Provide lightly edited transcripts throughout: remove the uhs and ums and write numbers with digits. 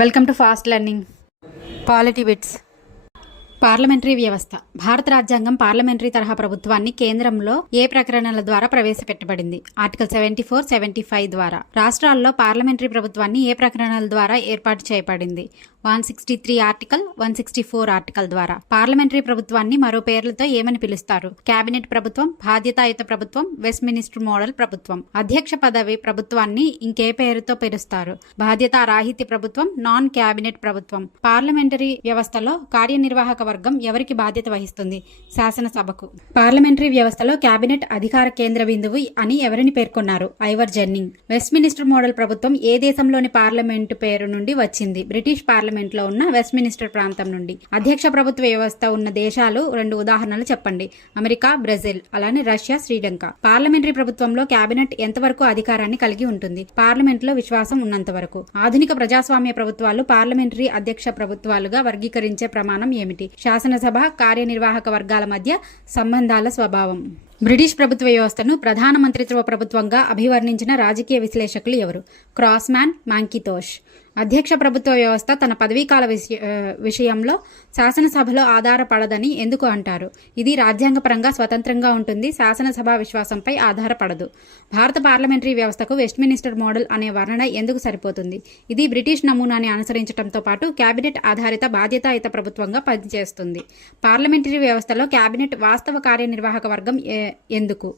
Welcome to fast learning polity bits. Parliamentary వ్యవస్థ. భారత రాజ్యాంగం పార్లమెంటరీ తరహా ప్రభుత్వాన్ని కేంద్రంలో ఏ ప్రకరణల ద్వారా ప్రవేశపెట్టబడింది? ఆర్టికల్ 74, 75 ద్వారా. రాష్ట్రాల్లో పార్లమెంటరీ ప్రభుత్వాన్ని ఏ ప్రకరణల ద్వారా ఏర్పాటు చేయబడింది? 163 ఆర్టికల్, 164 ఆర్టికల్ ద్వారా. పార్లమెంటరీ ప్రభుత్వాన్ని మరో పేర్లతో ఏమని పిలుస్తారు? కేబినెట్ ప్రభుత్వం, బాధ్యతాయుత ప్రభుత్వం, వెస్ట్ మినిస్టర్ మోడల్ ప్రభుత్వం. అధ్యక్ష పదవి ప్రభుత్వాన్ని ఇంకే పేరుతో పిలుస్తారు? బాధ్యతా రాహిత్య ప్రభుత్వం, నాన్ కేబినెట్ ప్రభుత్వం. పార్లమెంటరీ వ్యవస్థలో కార్యనిర్వాహక వర్గం ఎవరికి బాధ్యత వహిస్తుంది? శాసనసభకు. పార్లమెంటరీ వ్యవస్థలో కేబినెట్ అధికార కేంద్ర బిందువు అని ఎవరిని పేర్కొన్నారు? ఐవర్ జెన్నింగ్. వెస్ట్ మినిస్టర్ మోడల్ ప్రభుత్వం ఏ దేశంలోని పార్లమెంటు పేరు నుండి వచ్చింది? బ్రిటిష్ పార్లమెంట్ లో ఉన్న వెస్ట్ మినిస్టర్ ప్రాంతం నుండి. అధ్యక్ష ప్రభుత్వ వ్యవస్థ ఉన్న దేశాలు 2 ఉదాహరణలు చెప్పండి. అమెరికా, బ్రెజిల్, అలానే రష్యా, శ్రీలంక. పార్లమెంటరీ ప్రభుత్వంలో కేబినెట్ ఎంతవరకు అధికారాన్ని కలిగి ఉంటుంది? పార్లమెంట్ లో విశ్వాసం ఉన్నంత వరకు. ఆధునిక ప్రజాస్వామ్య ప్రభుత్వాలు పార్లమెంటరీ అధ్యక్ష ప్రభుత్వాలుగా వర్గీకరించే ప్రమాణం ఏమిటి? శాసనసభ, కార్యనిర్వాహక వర్గాల మధ్య సంబంధాల స్వభావం. బ్రిటిష్ ప్రభుత్వ వ్యవస్థను ప్రధానమంత్రిత్వ ప్రభుత్వంగా అభివర్ణించిన రాజకీయ విశ్లేషకులు ఎవరు? క్రాస్మ్యాన్, మాంకితోష్. అధ్యక్ష ప్రభుత్వ వ్యవస్థ తన పదవీకాల విషయంలో శాసనసభలో ఆధారపడదని ఎందుకు అంటారు? ఇది రాజ్యాంగపరంగా స్వతంత్రంగా ఉంటుంది, శాసనసభ విశ్వాసంపై ఆధారపడదు. భారత పార్లమెంటరీ వ్యవస్థకు వెస్ట్ మినిస్టర్ మోడల్ అనే వర్ణన ఎందుకు సరిపోతుంది? ఇది బ్రిటిష్ నమూనాని అనుసరించడంతో పాటు కేబినెట్ ఆధారిత బాధ్యతాయుత ప్రభుత్వంగా పనిచేస్తుంది. పార్లమెంటరీ వ్యవస్థలో కేబినెట్ వాస్తవ కార్యనిర్వాహక వర్గం ఎందుకు?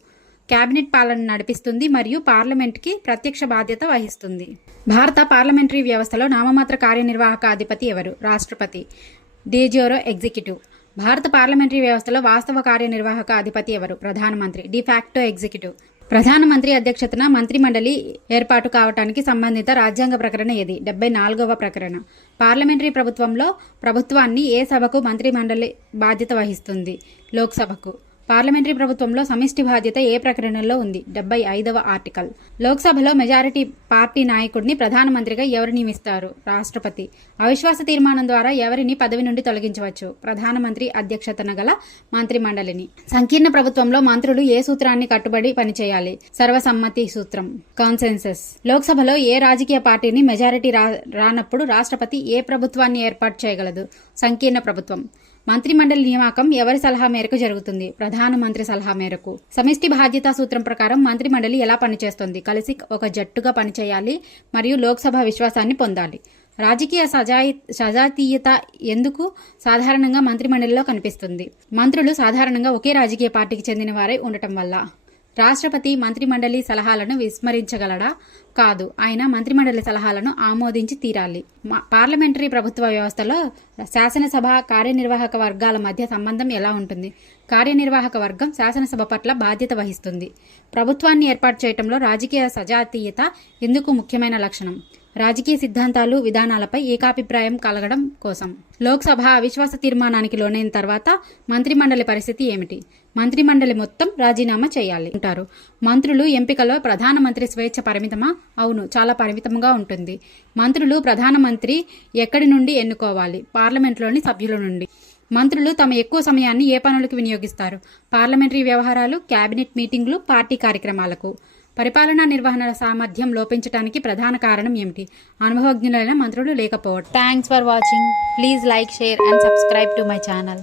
కేబినెట్ పాలన నడిపిస్తుంది మరియు పార్లమెంట్కి ప్రత్యక్ష బాధ్యత వహిస్తుంది. భారత పార్లమెంటరీ వ్యవస్థలో నామమాత్ర కార్యనిర్వాహక అధిపతి ఎవరు? రాష్ట్రపతి. డేజ్యూరో ఎగ్జిక్యూటివ్. భారత పార్లమెంటరీ వ్యవస్థలో వాస్తవ కార్యనిర్వాహక అధిపతి ఎవరు? ప్రధానమంత్రి. De facto executive. ప్రధానమంత్రి అధ్యక్షతన మంత్రిమండలి ఏర్పాటు కావటానికి సంబంధిత రాజ్యాంగ ప్రకరణ ఏది? 74వ ప్రకరణ. పార్లమెంటరీ ప్రభుత్వంలో ప్రభుత్వాన్ని ఏ సభకు మంత్రిమండలి బాధ్యత వహిస్తుంది? లోక్సభకు. పార్లమెంటరీ ప్రభుత్వంలో సమిష్టి బాధ్యత ఏ ప్రకరణలో ఉంది? 75వ ఆర్టికల్. లోక్సభలో మెజారిటీ పార్టీ నాయకుడిని ప్రధానమంత్రిగా ఎవరు నియమిస్తారు? రాష్ట్రపతి. అవిశ్వాస తీర్మానం ద్వారా ఎవరిని పదవి నుండి తొలగించవచ్చు? ప్రధానమంత్రి అధ్యక్షతన గల మంత్రిమండలిని. సంకీర్ణ ప్రభుత్వంలో మంత్రులు ఏ సూత్రాన్ని కట్టుబడి పనిచేయాలి? సర్వసమ్మతి సూత్రం, కాన్సెన్సస్. లోక్సభలో ఏ రాజకీయ పార్టీని మెజారిటీ రానప్పుడు రాష్ట్రపతి ఏ ప్రభుత్వాన్ని ఏర్పాటు చేయగలదు? సంకీర్ణ ప్రభుత్వం. మంత్రిమండలి నియామకం ఎవరి సలహా మేరకు జరుగుతుంది? ప్రధానమంత్రి సలహా మేరకు. సమిష్టి బాధ్యతా సూత్రం ప్రకారం మంత్రిమండలి ఎలా పనిచేస్తుంది? కలిసి ఒక జట్టుగా పనిచేయాలి మరియు లోక్సభ విశ్వాసాన్ని పొందాలి. రాజకీయ సజాతీయత ఎందుకు సాధారణంగా మంత్రిమండలిలో కనిపిస్తుంది? మంత్రులు సాధారణంగా ఒకే రాజకీయ పార్టీకి చెందిన వారై ఉండటం వల్ల. రాష్ట్రపతి మంత్రిమండలి సలహాలను విస్మరించగలడా? కాదు, ఆయన మంత్రిమండలి సలహాలను ఆమోదించి తీరాలి. పార్లమెంటరీ ప్రభుత్వ వ్యవస్థలో శాసనసభ, కార్యనిర్వాహక వర్గాల మధ్య సంబంధం ఎలా ఉంటుంది? కార్యనిర్వాహక వర్గం శాసనసభ పట్ల బాధ్యత వహిస్తుంది. ప్రభుత్వాన్ని ఏర్పాటు చేయడంలో రాజకీయ సజాతీయత ఎందుకు ముఖ్యమైన లక్షణం? రాజకీయ సిద్ధాంతాలు, విధానాలపై ఏకాభిప్రాయం కలగడం కోసం. లోక్సభ అవిశ్వాస తీర్మానానికి లోనైన తర్వాత మంత్రిమండలి పరిస్థితి ఏమిటి? మంత్రిమండలి మొత్తం రాజీనామా చేయాలి ఉంటారు. మంత్రులు ఎంపికలో ప్రధానమంత్రి స్వేచ్ఛ పరిమితమా? అవును, చాలా పరిమితంగా ఉంటుంది. మంత్రులు ప్రధానమంత్రి ఎక్కడి నుండి ఎన్నుకోవాలి? పార్లమెంట్లోని సభ్యుల నుండి. మంత్రులు తమ ఎక్కువ సమయాన్ని ఏ పనులకు వినియోగిస్తారు? పార్లమెంటరీ వ్యవహారాలు, కేబినెట్ మీటింగ్లు, పార్టీ కార్యక్రమాలకు. పరిపాలనా నిర్వహణ సామర్థ్యం లోపించడానికి ప్రధాన కారణం ఏమిటి? అనుభవజ్ఞులైన మంత్రులు లేకపోవడం. Thanks for watching. Please like, share and subscribe to my channel.